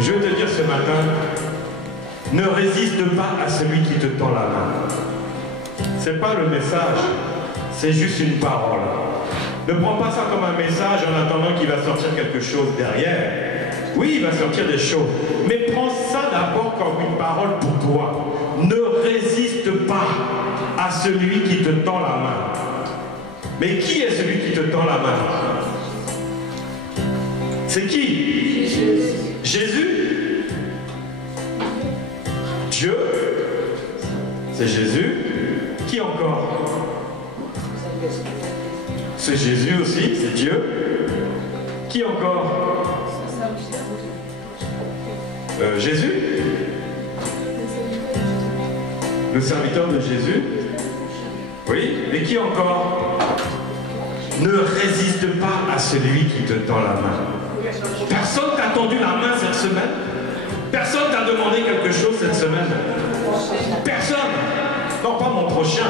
Je vais te dire ce matin, ne résiste pas à celui qui te tend la main. C'est pas le message, c'est juste une parole. Ne prends pas ça comme un message en attendant qu'il va sortir quelque chose derrière. Oui, il va sortir des choses, mais prends ça d'abord comme une parole pour toi. Ne résiste pas à celui qui te tend la main. Mais qui est celui qui te tend la main? C'est qui? Jésus? Dieu? C'est Jésus? Qui encore? C'est Jésus aussi, c'est Dieu. Qui encore? Jésus? Le serviteur de Jésus? Oui, mais qui encore? Ne résiste pas à celui qui te tend la main. Personne t'a tendu la main cette semaine? Personne t'a demandé quelque chose cette semaine? Personne? Non, pas mon prochain.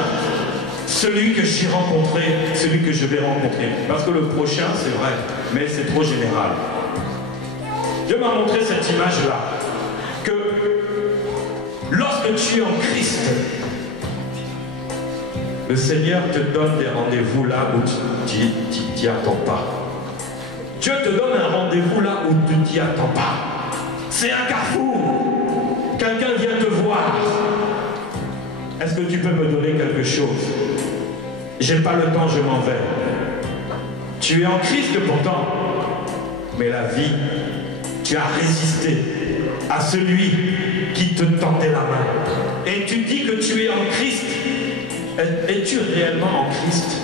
Celui que j'ai rencontré, celui que je vais rencontrer. Parce que le prochain, c'est vrai, mais c'est trop général. Dieu m'a montré cette image-là. Que lorsque tu es en Christ, le Seigneur te donne des rendez-vous là où tu t'y attends pas. Dieu te donne un rendez-vous là où tu t'y attends pas. C'est un carrefour. Quelqu'un vient te voir. Est-ce que tu peux me donner quelque chose? J'ai pas le temps, je m'en vais. Tu es en Christ pourtant. Mais la vie, tu as résisté à celui qui te tendait la main. Et tu dis que tu es en Christ. Es-tu réellement en Christ?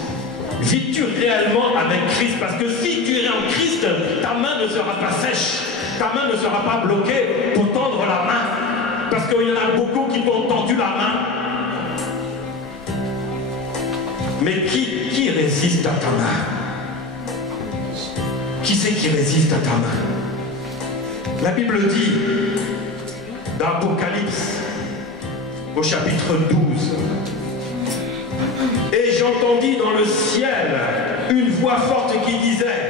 Vis-tu réellement avec Christ? Parce que si tu es en Christ, ta main ne sera pas sèche. Ta main ne sera pas bloquée pour tendre la main. Parce qu'il y en a beaucoup qui t'ont tendu la main. Mais qui résiste à ta main? Qui c'est qui résiste à ta main? La Bible dit, dans l'Apocalypse, au chapitre 12, et j'entendis dans le ciel une voix forte qui disait,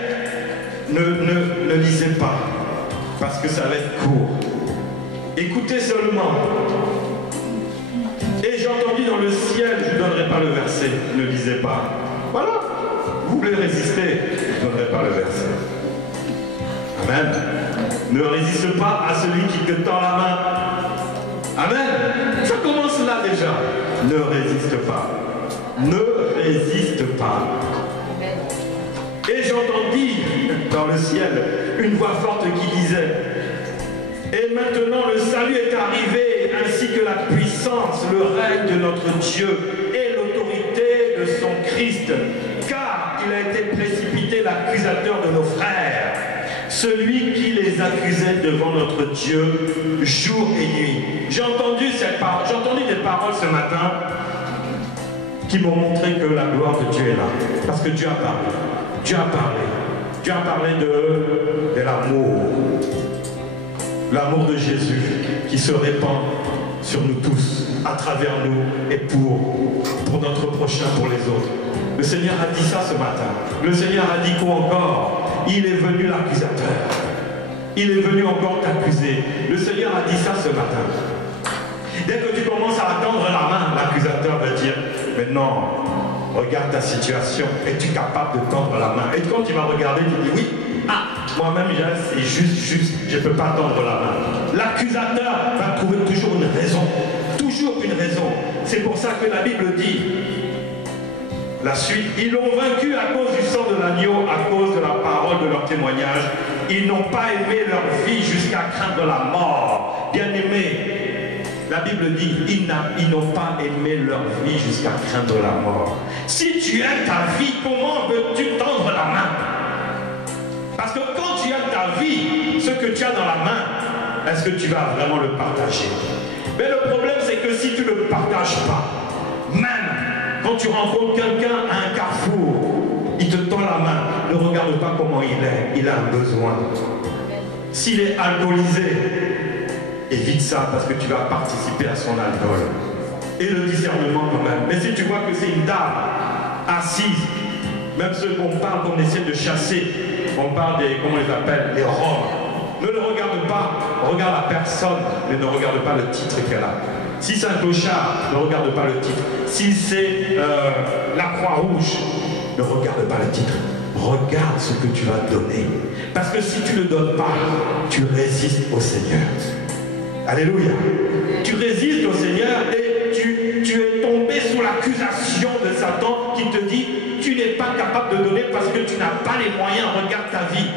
ne lisez pas, parce que ça va être court. Écoutez seulement. Et j'entendis dans le ciel, je ne donnerai pas le verset, ne lisez pas. Voilà, vous voulez résister, je ne donnerai pas le verset. Amen. Ne résiste pas à celui qui te tend la main. Amen. Ça commence là déjà. Ne résiste pas. Ne résiste pas. Et j'entendis dans le ciel une voix forte qui disait, et maintenant le salut est arrivé, ainsi que la puissance, le règne de notre Dieu et l'autorité de son Christ, car il a été précipité l'accusateur de nos frères, celui qui les accusait devant notre Dieu jour et nuit. J'ai entendu des paroles ce matin qui m'ont montré que la gloire de Dieu est là. Parce que Dieu a parlé. Dieu a parlé. Dieu a parlé de l'amour. L'amour de Jésus qui se répand sur nous tous, à travers nous et pour notre prochain, pour les autres. Le Seigneur a dit ça ce matin. Le Seigneur a dit quoi encore? Il est venu l'accusateur. Il est venu encore t'accuser. Le Seigneur a dit ça ce matin. Dès que tu commences à attendre la main, l'accusateur va dire, mais non, regarde ta situation, es-tu capable de tendre la main? Et quand tu vas regarder, tu dis oui, moi-même c'est juste, je ne peux pas tendre la main. L'accusateur va trouver toujours une raison, C'est pour ça que la Bible dit, la suite, ils l'ont vaincu à cause du sang de l'agneau, à cause de la parole de leur témoignage. Ils n'ont pas aimé leur vie jusqu'à craindre la mort. Bien-aimés, la Bible dit, ils n'ont pas aimé leur vie jusqu'à craindre la mort. Si tu aimes ta vie, comment veux-tu tendre la main? Parce que quand tu aimes ta vie, ce que tu as dans la main, est-ce que tu vas vraiment le partager? Mais le problème, c'est que si tu ne le partages pas, même quand tu rencontres quelqu'un à un carrefour, il te tend la main, ne regarde pas comment il est, il a un besoin. S'il est alcoolisé, évite ça parce que tu vas participer à son alcool. Et le discernement quand même. Mais si tu vois que c'est une dame assise, même ceux qu'on parle, qu'on essaie de chasser, on parle des, comment on les appelle, les Roms. ne le regarde pas, regarde la personne, mais ne regarde pas le titre qu'elle a. Si c'est un clochard, ne regarde pas le titre. Si c'est la Croix-Rouge, ne regarde pas le titre. Regarde ce que tu vas donner. Parce que si tu ne le donnes pas, tu résistes au Seigneur. Alléluia. Tu résistes au Seigneur et tu es tombé sous l'accusation de Satan qui te dit tu n'es pas capable de donner parce que tu n'as pas les moyens, regarde ta vie.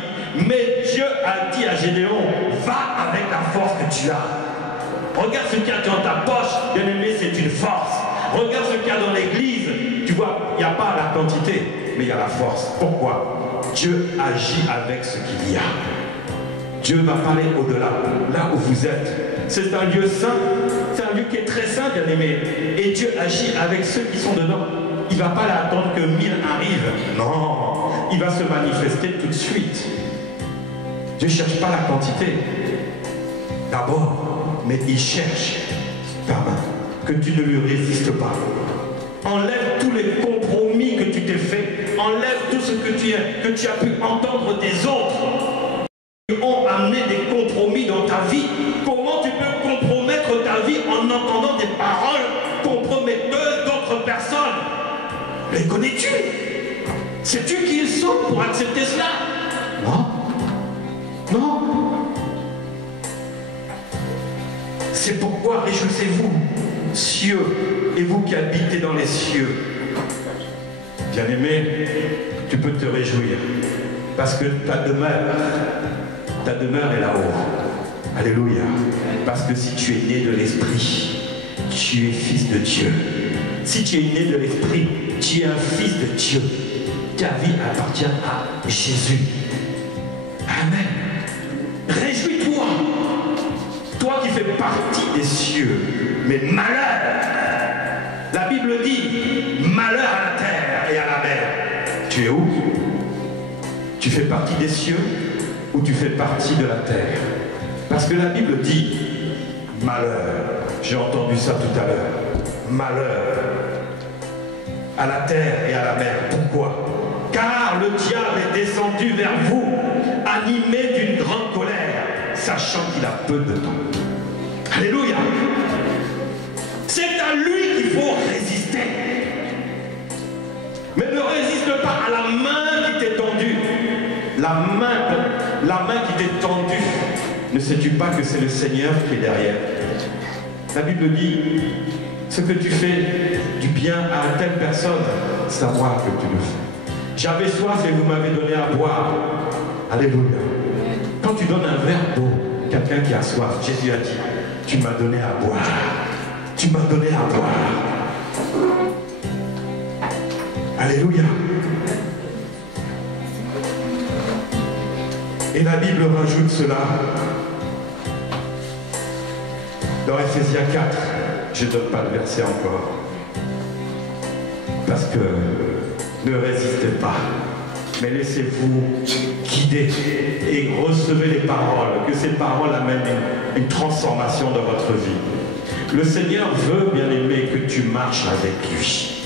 Mais Dieu a dit à Gédéon, va avec la force que tu as. Regarde ce qu'il y a dans ta poche, bien aimé, c'est une force. Regarde ce qu'il y a dans l'église. Tu vois, il n'y a pas la quantité, mais il y a la force. Pourquoi? Dieu agit avec ce qu'il y a. Dieu va parler au-delà, là où vous êtes. C'est un lieu saint, c'est un lieu qui est très saint, bien aimé. Et Dieu agit avec ceux qui sont dedans. Il ne va pas attendre que 1000 arrivent. Non, il va se manifester tout de suite. Dieu ne cherche pas la quantité. D'abord, mais il cherche ta main, que tu ne lui résistes pas. Enlève tous les compromis que tu t'es fait. Enlève tout ce que tu as pu entendre des autres. Ils ont amené des compromis dans ta vie. Comment tu peux compromettre ta vie en entendant des paroles comprometteuses d'autres personnes? Les connais-tu? Sais-tu qui ils sont pour accepter cela? Non. Non. C'est pourquoi réjouissez-vous, cieux, et vous qui habitez dans les cieux. Bien-aimé, tu peux te réjouir, parce que ta demeure est là-haut. Alléluia. Parce que si tu es né de l'Esprit, tu es fils de Dieu. Si tu es né de l'Esprit, tu es un fils de Dieu. Ta vie appartient à Jésus. Amen. Réjouis-toi. Toi qui fais partie des cieux. Mais malheur. La Bible dit malheur à la terre et à la mer. Tu es où? Tu fais partie des cieux ou tu fais partie de la terre? Parce que la Bible dit malheur. J'ai entendu ça tout à l'heure. Malheur à la terre et à la mer. Pourquoi? Car le diable est descendu vers vous, animé d'une grande colère, sachant qu'il a peu de temps. Alléluia. C'est à lui qu'il faut résister. Mais ne résiste pas à la main qui t'est tendue. La main qui t'est tendue. Ne sais-tu pas que c'est le Seigneur qui est derrière? La Bible dit, ce que tu fais du bien à telle personne, c'est à moi que tu le fais. J'avais soif et vous m'avez donné à boire. Alléluia. Quand tu donnes un verre d'eau, quelqu'un qui a soif, Jésus a dit, tu m'as donné à boire. Tu m'as donné à boire. Alléluia. Et la Bible rajoute cela dans Ephésiens 4. Je ne donne pas le verset encore. Parce que ne résistez pas, mais laissez-vous guider et recevez les paroles, que ces paroles amènent une transformation dans votre vie. Le Seigneur veut, bien aimé, que tu marches avec lui.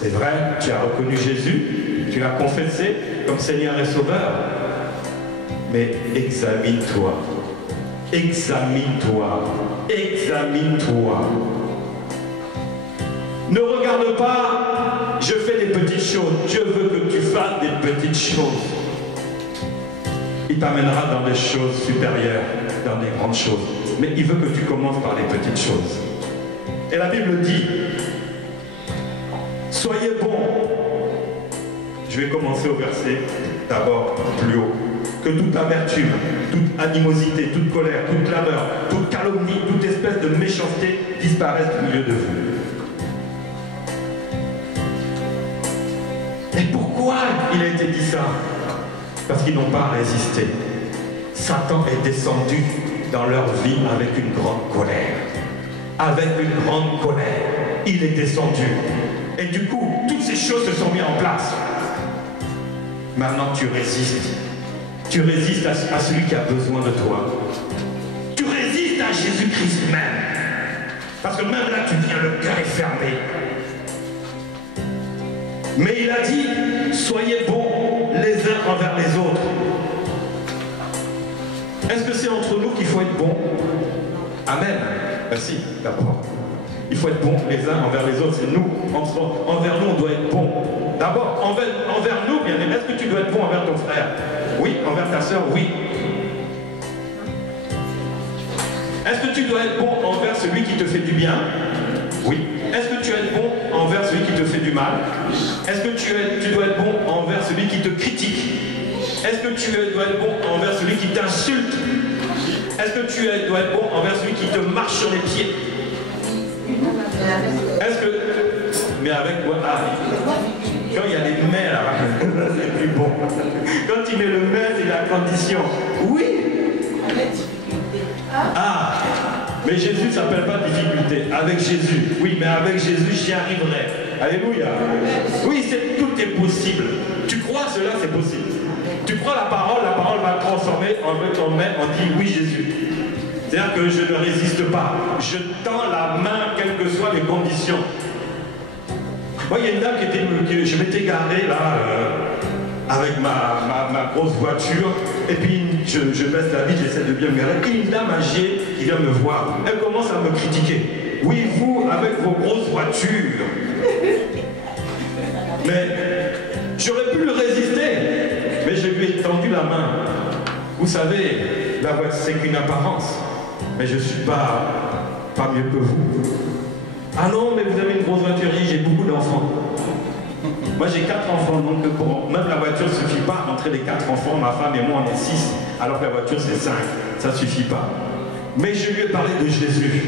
C'est vrai, tu as reconnu Jésus, tu l'as confessé comme Seigneur et Sauveur, mais examine-toi, examine-toi, examine-toi. Ne regarde pas, je fais des petites choses. Dieu veut que tu fasses des petites choses. Il t'amènera dans des choses supérieures, dans des grandes choses. Mais il veut que tu commences par les petites choses. Et la Bible dit, soyez bons. Je vais commencer au verset d'abord plus haut. Que toute amertume, toute animosité, toute colère, toute clameur, toute calomnie, toute espèce de méchanceté disparaissent du milieu de vous. Et pourquoi il a été dit ça? Parce qu'ils n'ont pas résisté. Satan est descendu dans leur vie avec une grande colère. Avec une grande colère. Il est descendu. Et du coup, toutes ces choses se sont mises en place. Maintenant, tu résistes. Tu résistes à celui qui a besoin de toi. Tu résistes à Jésus-Christ même. Parce que même là, tu viens, le cœur est fermé. Mais il a dit, soyez bons les uns envers les autres. Est-ce que c'est entre nous qu'il faut être bon? Amen. Merci, d'abord. Il faut être bon les uns envers les autres. C'est nous. Envers nous, on doit être bon. D'abord, envers nous, bien aimé, est-ce que tu dois être bon envers ton frère? Oui. Envers ta soeur? Oui. Est-ce que tu dois être bon envers celui qui te fait du bien? Oui. Est-ce que tu dois être bon envers celui qui te fait du mal? Est-ce que tu dois être bon envers celui qui te critique? Est-ce que tu dois être bon envers celui qui t'insulte? Est-ce que tu dois être bon envers celui qui te marche sur les pieds? Est-ce que... Mais avec quoi? Ah, quand il y a des mais là, c'est plus bon. Quand il met le mais, c'est la condition. Oui. Ah, mais Jésus ne s'appelle pas difficulté. Avec Jésus, oui, mais avec Jésus, j'y arriverai. Alléluia. Oui, tout est possible. Tu crois cela, c'est possible. Tu prends la parole va transformer en mais, on dit oui Jésus. C'est-à-dire que je ne résiste pas. Je tends la main, quelles que soient les conditions. Moi, il y a une dame je m'étais garé là, avec ma grosse voiture, et puis je baisse la vitre, j'essaie de bien me garer, et une dame âgée qui vient me voir, elle commence à me critiquer. Oui, vous, avec vos grosses voitures. Mais j'aurais pu le résister, mais je lui ai tendu la main. Vous savez, la voiture, c'est qu'une apparence, mais je ne suis pas mieux que vous. Ah non, mais vous avez une grosse voiture, j'ai beaucoup d'enfants. Moi j'ai 4 enfants, donc même la voiture ne suffit pas entre les 4 enfants, ma femme et moi on est 6, alors que la voiture c'est 5, ça ne suffit pas. Mais je lui ai parlé de Jésus,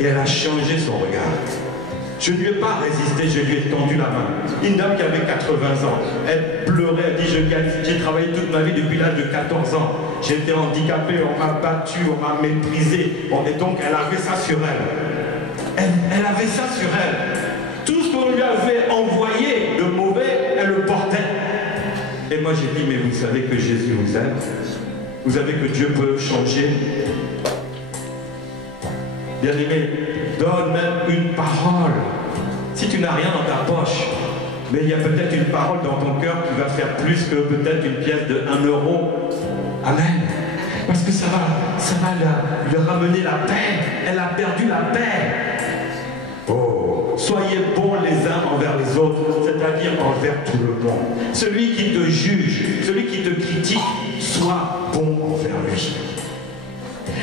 et elle a changé son regard. Je ne lui ai pas résisté, je lui ai tendu la main. Une dame qui avait 80 ans, elle pleurait, elle dit, j'ai travaillé toute ma vie depuis l'âge de 14 ans. J'étais handicapée, on m'a battu, on m'a méprisé, et donc elle avait ça sur elle. Elle avait ça sur elle. Tout ce qu'on lui avait envoyé de mauvais, elle le portait. Et moi j'ai dit, mais vous savez que Jésus vous aime. Vous savez que Dieu peut changer. Bien aimé, donne même une parole. Si tu n'as rien dans ta poche, mais il y a peut-être une parole dans ton cœur qui va faire plus que peut-être une pièce de 1 euro. Amen. Parce que ça va lui ramener la paix. Elle a perdu la paix. Oh, soyez bons les uns envers les autres, c'est-à-dire envers tout le monde. Celui qui te juge, celui qui te critique, sois bon envers lui.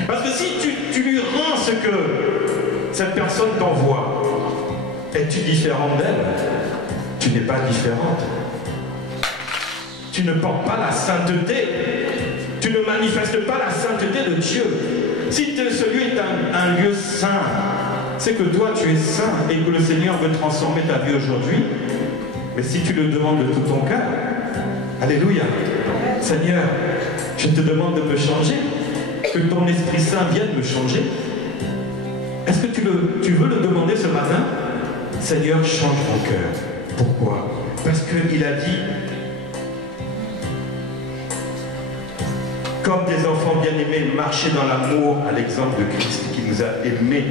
Parce que si tu lui rends ce que cette personne t'envoie, es-tu différent d'elle? Tu n'es pas différente. Tu ne portes pas la sainteté. Tu ne manifestes pas la sainteté de Dieu. Si ce lieu est un lieu saint, c'est que toi tu es saint et que le Seigneur veut transformer ta vie aujourd'hui. Mais si tu le demandes de tout ton cœur, alléluia, Seigneur, je te demande de me changer, que ton Esprit Saint vienne me changer. Est-ce que tu veux le demander ce matin? Seigneur, change mon cœur. Pourquoi? Parce qu'il a dit, comme des enfants bien-aimés, marchez dans l'amour à l'exemple de Christ qui nous a aimés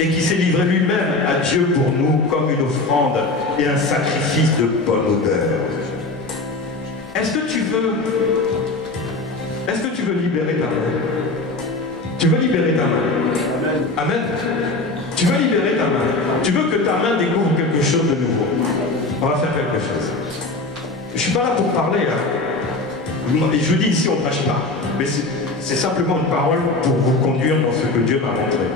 et qui s'est livré lui-même à Dieu pour nous comme une offrande et un sacrifice de bonne odeur. Est-ce que tu veux libérer ta main? Tu veux libérer ta main? Amen. Tu veux libérer ta main? Tu veux que ta main découvre quelque chose de nouveau? On va faire quelque chose. Je ne suis pas là pour parler, hein. Et je vous dis ici, on ne prêche pas. Mais c'est simplement une parole pour vous conduire dans ce que Dieu m'a montré.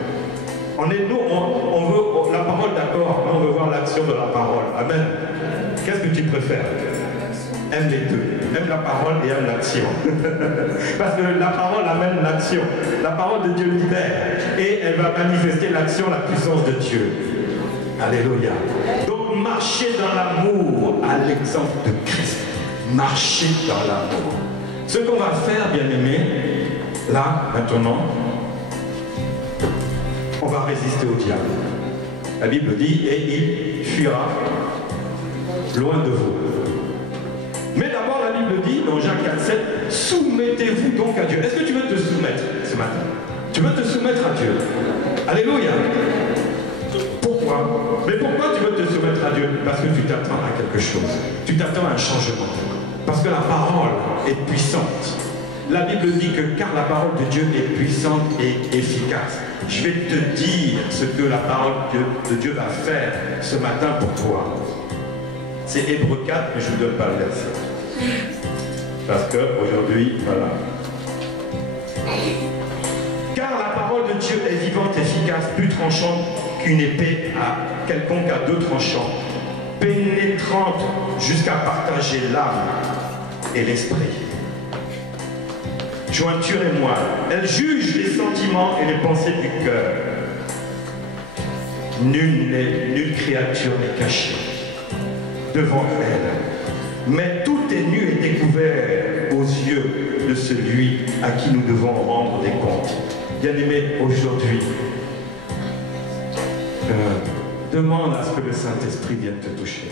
On veut la parole, d'accord, mais on veut voir l'action de la parole. Amen. Qu'est-ce que tu préfères? Aime les deux. Aime la parole et aime l'action. Parce que la parole amène l'action. La parole de Dieu libère. Et elle va manifester l'action, la puissance de Dieu. Alléluia. Donc marchez dans l'amour à l'exemple de Christ. Marchez dans l'amour. Ce qu'on va faire, bien-aimés, là, maintenant, on va résister au diable. La Bible dit, et il fuira loin de vous. Mais d'abord, la Bible dit, dans Jacques 4,7, soumettez-vous donc à Dieu. Est-ce que tu veux te soumettre ce matin? Tu veux te soumettre à Dieu? Alléluia. Pourquoi? Mais pourquoi tu veux te soumettre à Dieu? Parce que tu t'attends à quelque chose. Tu t'attends à un changement. Parce que la parole est puissante. La Bible dit que car la parole de Dieu est puissante et efficace. Je vais te dire ce que la parole de Dieu va faire ce matin pour toi. C'est Hébreux 4, mais je ne vous donne pas le verset. Parce qu'aujourd'hui, voilà. Car la parole de Dieu est vivante, efficace, plus tranchante qu'une épée à quelconque à deux tranchants, pénétrante jusqu'à partager l'âme et l'esprit. Jointure et moelle, elle juge les sentiments et les pensées du cœur. Nulle créature n'est cachée devant elle, mais tout est nu et découvert aux yeux de celui à qui nous devons rendre des comptes. Bien-aimé, aujourd'hui, demande à ce que le Saint-Esprit vienne te toucher.